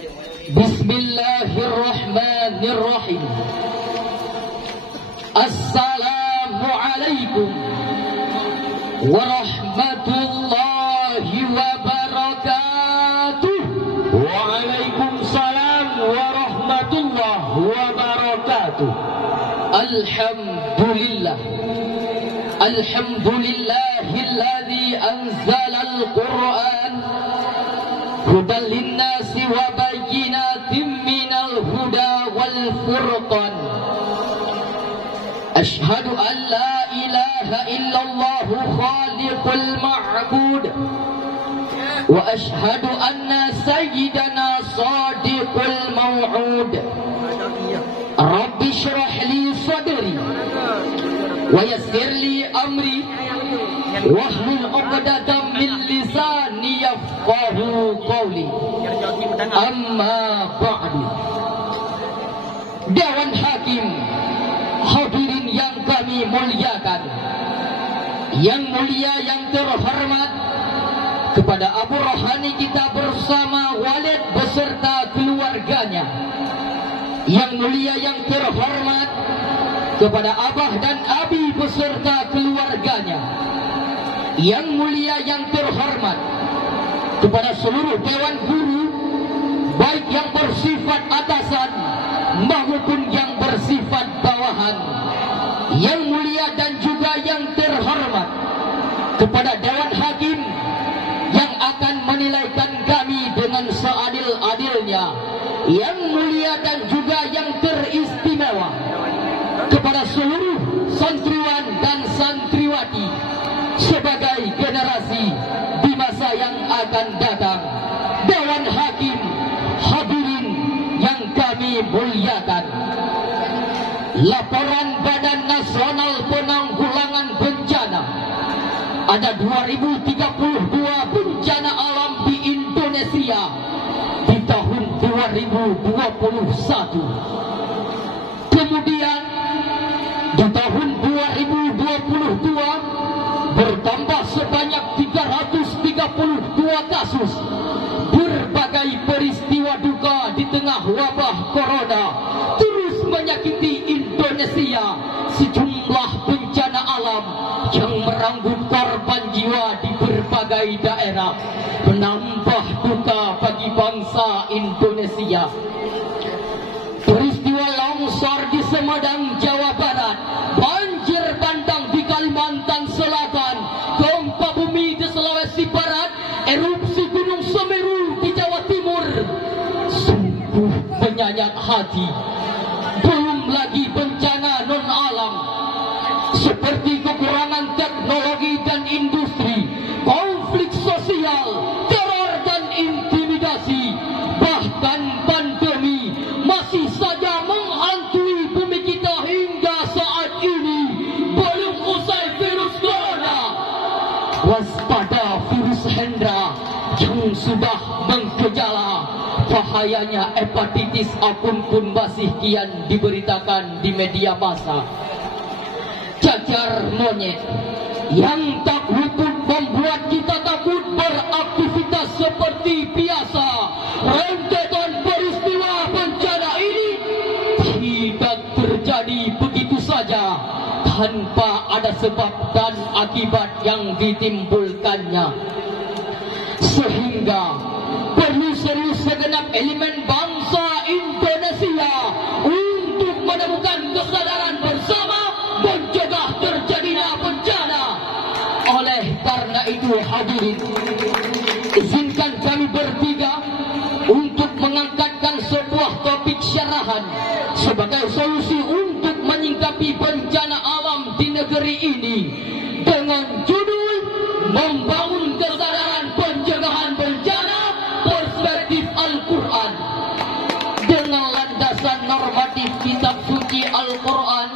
Bismillahirrahmanirrahim. Assalamualaikum warahmatullahi wabarakatuh. Waalaikumsalam warahmatullahi wabarakatuh. Alhamdulillah. Alhamdulillahilladzi anzalal Qur'an hudan linnasi wa bayyinatin minal huda wal furqan. Ashhadu an la ilaha illallah khaliqul ma'bud wa ashhadu anna sayyidana sadiqul maw'ud. Rabbi shrah li sadri wa yassir li amri wahlul 'uqdatam min lisani yafqahu qawli. Amma ba'du. Dewan Hakim, hadirin yang kami muliakan, yang mulia yang terhormat, kepada Abu Rohani kita bersama Walid beserta keluarganya, yang mulia yang terhormat, kepada Abah dan Abi beserta keluarganya, yang mulia yang terhormat, kepada seluruh dewan guru, baik yang bersifat atasan maupun yang bersifat bawahan, yang mulia dan juga yang terhormat, kepada dewan hakim yang akan menilaikan kami dengan seadil-adilnya, yang mulia dan juga yang teristimewa, kepada seluruh santriwan dan santriwati sebagai generasi di masa yang akan datang. Dewan Hakim, hadirin yang kami muliakan, laporan Badan Nasional Penanggulangan Bencana, ada 2032 bencana alam di Indonesia di tahun 2021. Kemudian di tahun 2022 bertambah sebanyak 332 kasus. Berbagai peristiwa duka di tengah wabah corona terus menyakiti Indonesia. Sejumlah bencana alam yang merenggut korban jiwa di berbagai daerah menambah duka bagi bangsa Indonesia. Peristiwa longsor di Sumedang, Jawa Barat, banjir bandang di Kalimantan Selatan, gempa bumi di Sulawesi Barat, erupsi Gunung Semeru di Jawa Timur, sungguh menyayat hati. Belum lagi bencana non alam seperti kekurangan teknologi dan industri, konflik sosial, teror dan intimidasi, bahkan pandemi masih saja menghantui bumi kita hingga saat ini. Belum usai virus corona, waspada virus Hendra yang sudah menggejala. Bahayanya hepatitis akut pun masih kian diberitakan di media massa. Cacar monyet yang tak luput membuat kita takut beraktivitas seperti biasa. Rentetan peristiwa bencana ini tidak terjadi begitu saja tanpa ada sebab dan akibat yang ditimbulkannya, sehingga perlu serius segenap elemen bangsa Indonesia untuk menemukan kesadaran bersama mencegah terjadinya bencana. Oleh karena itu, hadirin, izinkan kami bertiga untuk mengangkatkan sebuah topik syarahan sebagai solusi untuk menyingkapi bencana alam di negeri ini dengan judul Membangun Kesadaran Pencegahan Bencana Perspektif Al-Quran. Dengan landasan normatif kitab suci Al-Quran,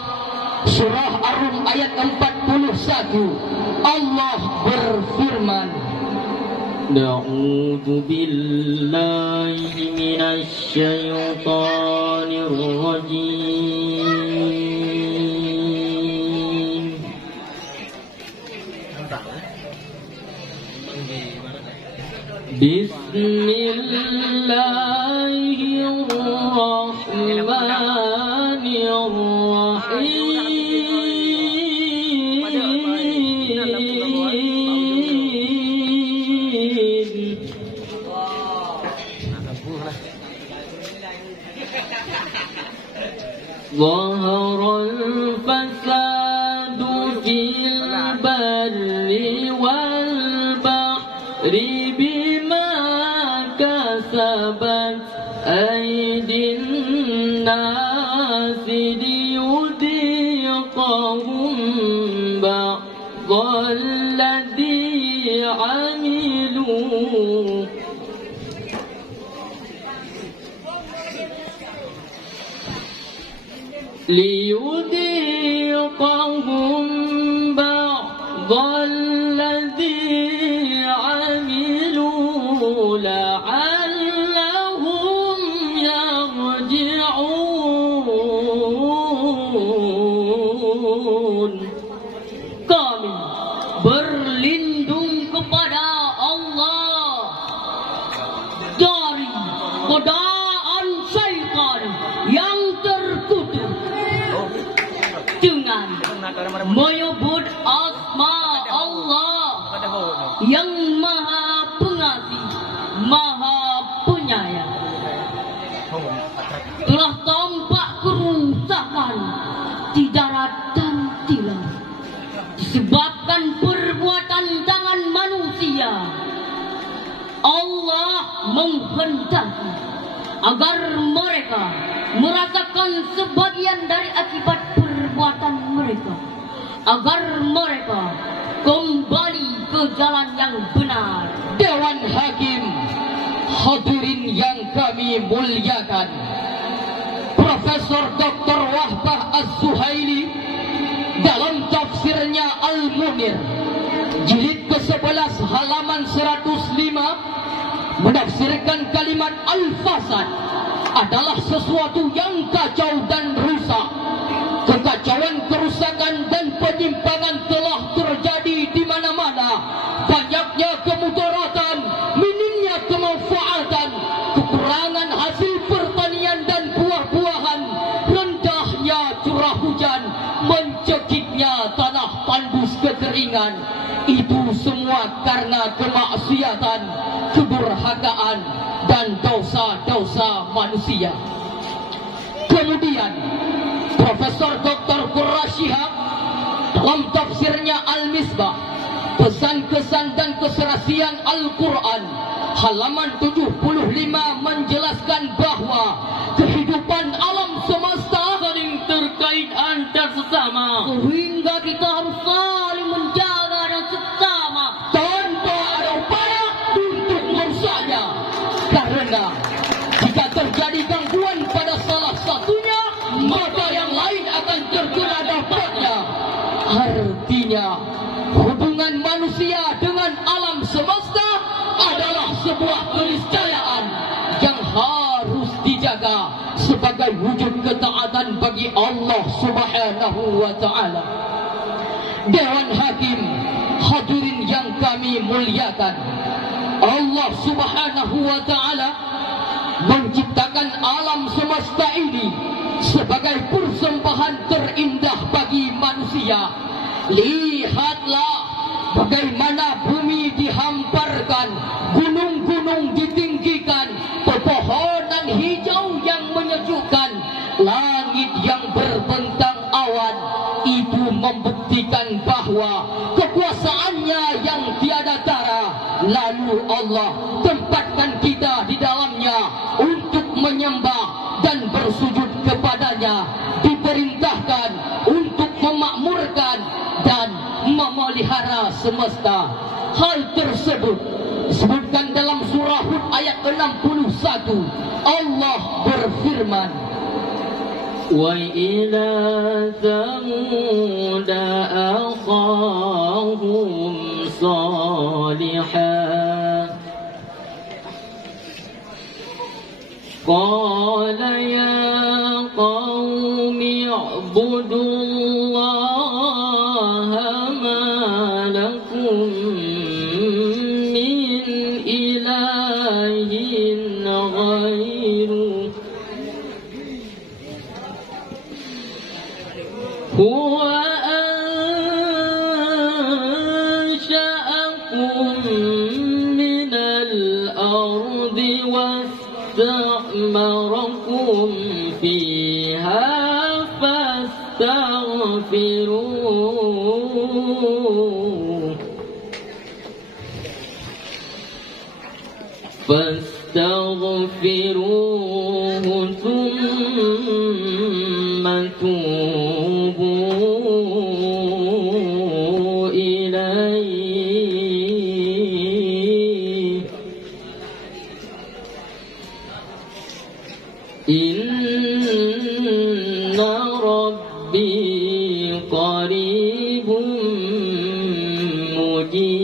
surah Ar-Rum ayat 41, Allah berfirman, A'udzu billahi minasy syaithanir rajim. Bismillahirrahmanirrahim. ظهر الفساد في البر والبحر بما كسبت أيدي الناس ليذيقهم بعض الذي عملوا ليذيقهم بعض الذي عملوا لعلهم يرجعون. Kami berlindung kepada Allah dari godaan syaitan yang terkutuk dengan menyebut asma Allah yang maha pengasih, maha penyayang. Telah tampak kerusakan di darat dan di laut disebabkan perbuatan tangan manusia. Allah menghendaki agar mereka merasakan sebagian dari akibat perbuatan mereka, agar mereka kembali ke jalan yang benar. Dewan Hakim, hadirin yang kami muliakan, Profesor Dr. Wahbah Az-Zuhaili dalam tafsirnya Al-Munir jilid ke-11 halaman 105 menafsirkan kalimat al-fasad adalah sesuatu yang kacau dan rusak. Kekacauan, kerusakan dan penyimpangan telah terjadi di mana-mana. Banyaknya kemudaratan, minimnya kemanfaatan, kekurangan hasil pertanian dan buah-buahan, rendahnya curah hujan, mencekiknya tanah tandus kekeringan. Itu semua karena kemaksiatan, kedurhakaan dan dosa-dosa manusia. Kemudian Profesor Dr. Qurrasyihab dalam tafsirnya Al-Misbah, pesan-kesan dan keserasian Al-Quran halaman 75 menjelaskan bahwa kehidupan alam semesta saling terkait antar sesama, sehingga kita harus saling menjaga dan sesama tanpa ada upaya untuk merusaknya. Karena jika terjadi gangguan pada salah satunya, maka yang lain akan terkena dampaknya. Artinya hubungan manusia dengan alam semesta adalah sebuah keniscayaan yang harus dijaga sebagai wujud ketaatan bagi Allah Subhanahu wa ta'ala. Dewan Hakim, hadirin yang kami muliakan, Allah Subhanahu wa ta'ala menciptakan alam semesta ini sebagai persembahan terindah bagi manusia. Lihatlah bagaimana bumi dihamparkan, gunung-gunung ditinggikan, pepohonan hijau yang menyejukkan, langit yang berbentang awan. Itu membuktikan bahwa kekuasaannya yang tiada tara. Lalu Allah tempatkan kita di dalamnya untuk menyembah dan bersujud kepadanya, diperintahkan untuk memakmurkan dan memelihara semesta. Hal tersebut disebutkan dalam surah Hud ayat 61. Allah berfirman, وَإِلَى ثَمُودَ أَخَاهُمْ صَالِحًا قَالَ يَا قَوْمِ اعْبُدُوا اللَّهَ مَا لَكُمْ مِنْ إِلَٰهٍ غَيْرُهُ هو أنشأكم من الأرض واستعمركم فيها فاستغفروه ثم توبوا إليه إن ربي قريب مجيب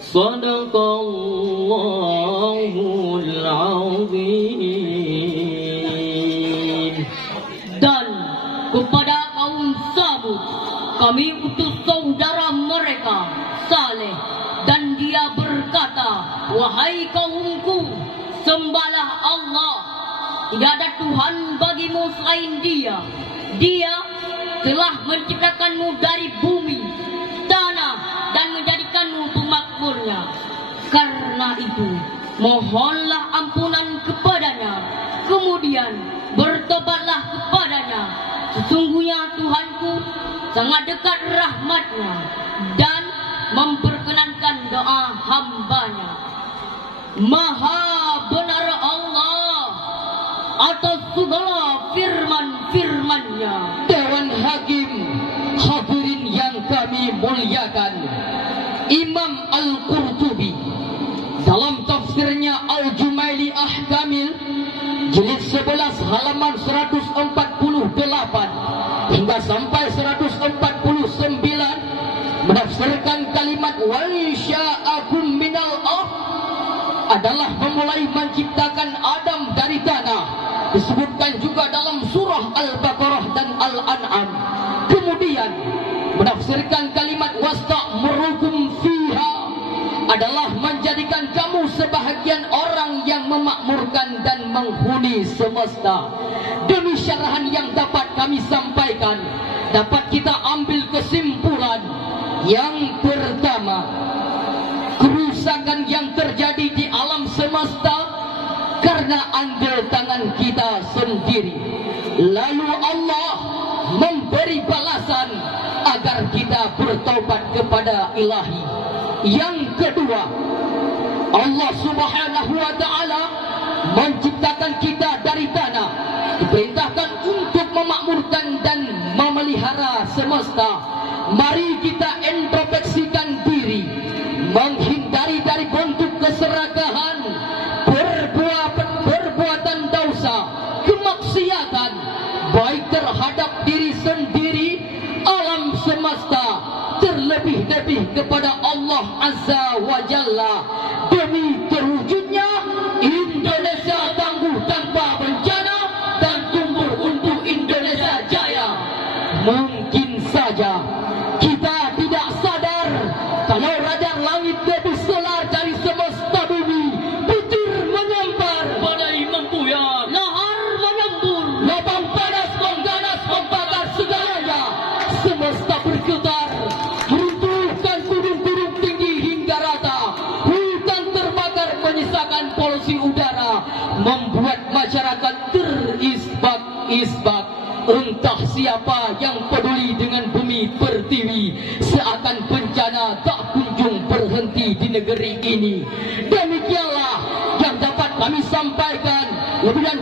صدق الله العظيم. Dan kepada kaum Samud kami utus saudara mereka Saleh, dan dia berkata, wahai kaumku, sembahlah Allah, tidak ada Tuhan bagimu selain Dia. Dia telah menciptakanmu dari bumi, tanah, dan menjadikanmu pemakmurnya. Karena itu, mohonlah ampunan kepadanya, kemudian bertobatlah kepadanya. Sesungguhnya Tuhanku sangat dekat rahmatnya dan memperkenankan doa hambanya. Maha benar Allah atas segala firman-firmannya. Dewan Hakim hadirin yang kami muliakan, Imam Al-Qurtubi dalam tafsirnya Al-Jumaili Ahkamil jilid 11 halaman 148 hingga sampai 149 menafsirkan kalimat wal sya'akum minal ardh adalah memulai menciptakan Adam dari tanah. Disebutkan juga dalam surah Al-Baqarah dan Al-An'am. Kemudian menafsirkan kalimat wasta'murukum fiha adalah menjadikan kamu sebahagian orang yang memakmurkan dan menghuni semesta. Demi syarahan yang dapat kami sampaikan, dapat kita ambil kesimpulan yang pertama, kerusakan yang terjadi di alam semesta karena andil tangan kita sendiri. Lalu Allah memberi balasan agar kita bertobat kepada Ilahi. Yang kedua, Allah Subhanahu wa ta'ala menciptakan kita dari tanah, diperintahkan untuk memakmurkan dan memelihara semesta. Mari kita introspeksikan diri, menghindari dari bentuk keserakahan, perbuatan dosa, kemaksiatan, baik terhadap diri sendiri, alam semesta, terlebih-lebih kepada Allah Azza wa Jalla, demi terwujudnya Indonesia tangguh tanpa bencana dan tumbuh untuk Indonesia jaya. Mungkin saja kita tidak sadar kalau radar langit lebih solar dari semesta bumi, petir menyambar, badai membuyar, lahar menyembur, lubang panas mengganas membakar segalanya, semesta bergetar, runtuhkan gunung-gunung tinggi hingga rata, hutan terbakar menyisakan polusi udara, membuat masyarakat terisbak-isbak. Entah siapa yang peduli dengan bumi pertiwi, seakan bencana tak kunjung berhenti di negeri ini. Demikianlah yang dapat kami sampaikan. Lebih dan